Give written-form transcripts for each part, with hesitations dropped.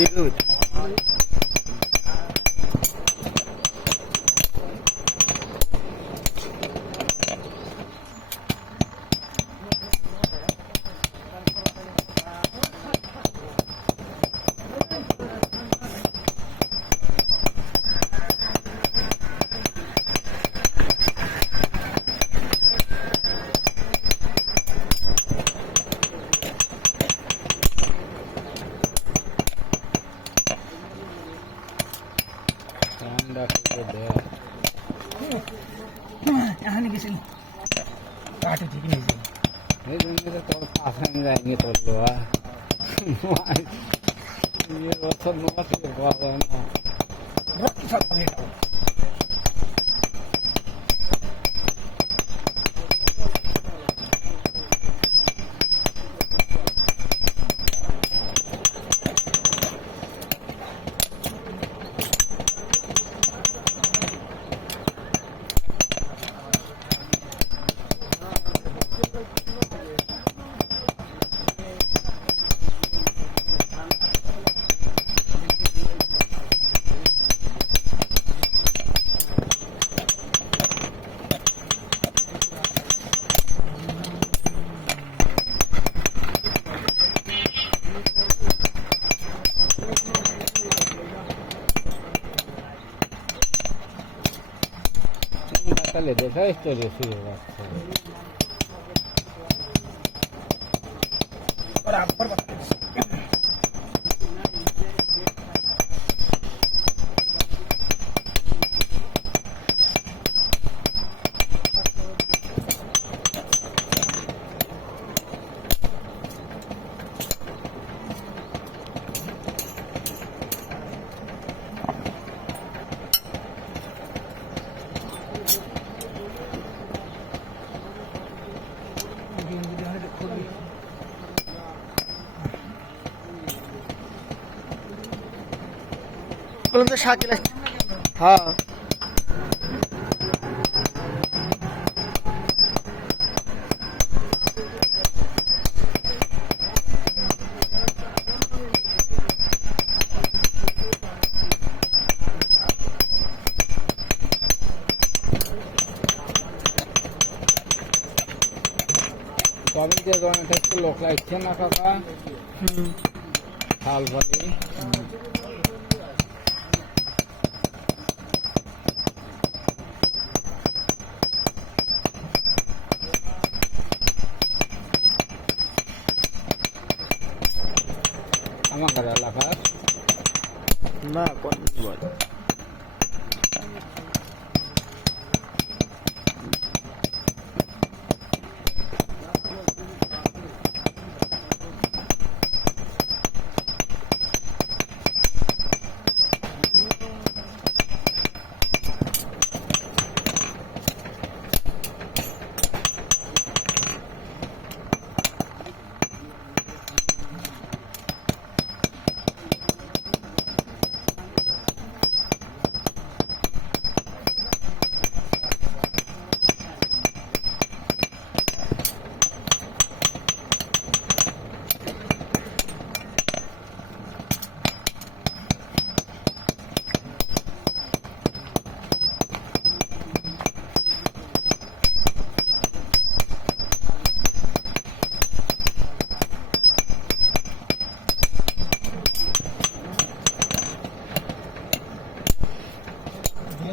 Dude. এখানে গেছিল কাটে ঠিক নেই এই জন্য তো পাশান যায়নি করলো বছর নয় থেকে পাওয়া যায় না রক্ত সব হয়ে গেল তাহলে দেখা স্টোরি শুরু হচ্ছে बराबर বললাম তো শাকিল হ্যাঁ তবে যে ধরনের একটু লোক লাগছে না কাকা শাল বলি আমার এলাকার না কোন বল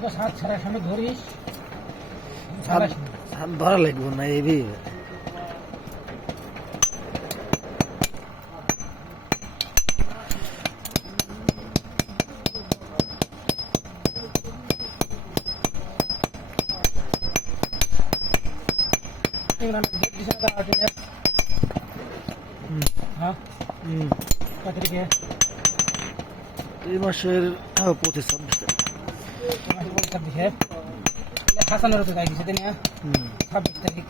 তো সাত ছাড়া সামনে ধরিস হাত ধরা লাগবো না এই এই মাসের 25-26 হাসানের তো তাই দিছে 26 তারিখ